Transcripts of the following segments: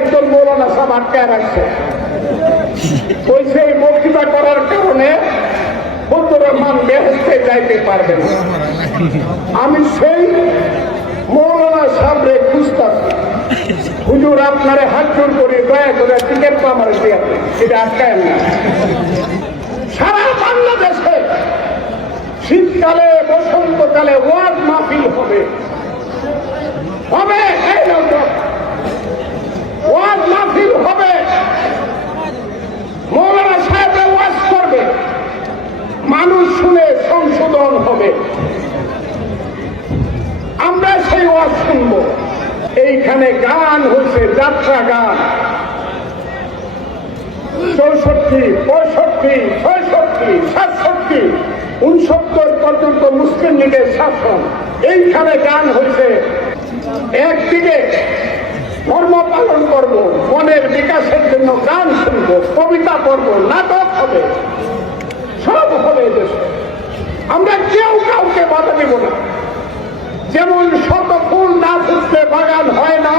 একজন মৌলানা সাহেব আটকায় রাখছে। ওই সেই বক্তৃতা করার কারণে ফজলুর রহমান বেহেস্তে যাইতে পারবে না। আমি সেই মৌলানা সামনে খুঁজতাছি হুজুর, আপনারে হাত জোর করে দয়া করে টিকিট তো আমার দিয়ে এটা আটকায় না। সারা বাংলাদেশে শীতকালে, বসন্তকালে মাহফিল হবে হবে এই লোক ওয়াজ মাহফিল হবে মৌলানা সাহেবের ওয়াজ করবে মানুষ শুনে সংশোধন হবে। আমরা সেই ওয়াজ শুনব। এইখানে গান হয়েছে, যাত্রা গান। চৌষট্টি, পঁয়ষট্টি, ছয়ষট্টি, সাতষট্টি, উনসত্তর পর্যন্ত মুসলিম লীগের শাসন। এইখানে গান হয়েছে। একদিকে ধর্ম পালন করব, মনের বিকাশের জন্য গান শুনব, কবিতা পড়ব, নাটক হবে। হবে আমরা কেউ কাউকে বাধা দেব না। যেমন শত ফুল না ফুটলে বাগান হয় না,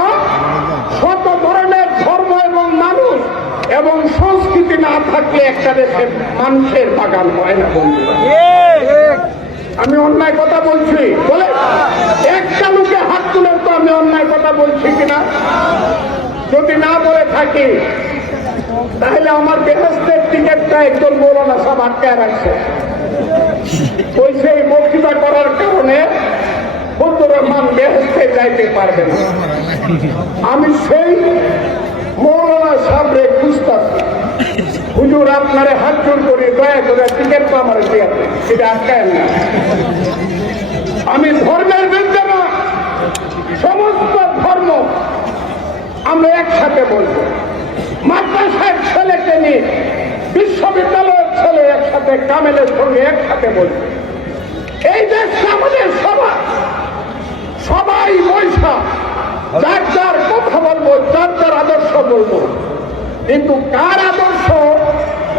শত ধরনের ধর্ম এবং মানুষ এবং সংস্কৃতি না থাকলে একটা দেশের মানুষের বাগান হয় না আমি অন্যায় কথা বলছি, বলে? একটা লোকে হাত তুলে তো আমি অন্যায় কথা বলছি কিনা? যদি না বলে থাকি, তাহলে আমার বেহস্তের টিকিটটা একজন মৌলানা আটকায় রাখছে। ওই সেই বক্তৃতা করার কারণে ফজলুর রহমান যাইতে আমি সেই মৌলানা সামনে খুঁজতাছি হুজুর, আপনারে হাত জোর করে দয়া করে টিকিট তো আমার দিয়ে সেটা আটকায় না। আমি ধর্মের বিরুদ্ধে না সমস্ত ধর্ম আমরা একসাথে বলব। মাদ্রাসার ছেলেকে নিয়ে একসাথে কামেলের সঙ্গে একসাথে বলব এই দেশটা আমাদের সবার সবাই বৈশা যার যার কথা বলব, যার যার আদর্শ বলব। কিন্তু কার আদর্শ?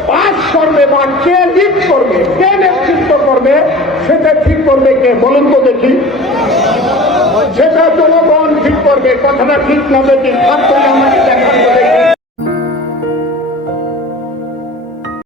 পাস করবে বা কে লিড করবে, কে নেতৃত্ব করবে, সেটা ঠিক করবে কে? বলুন তো দেখি। সেটা জনগণ ঠিক করবে, কথাটা ঠিক না দেখি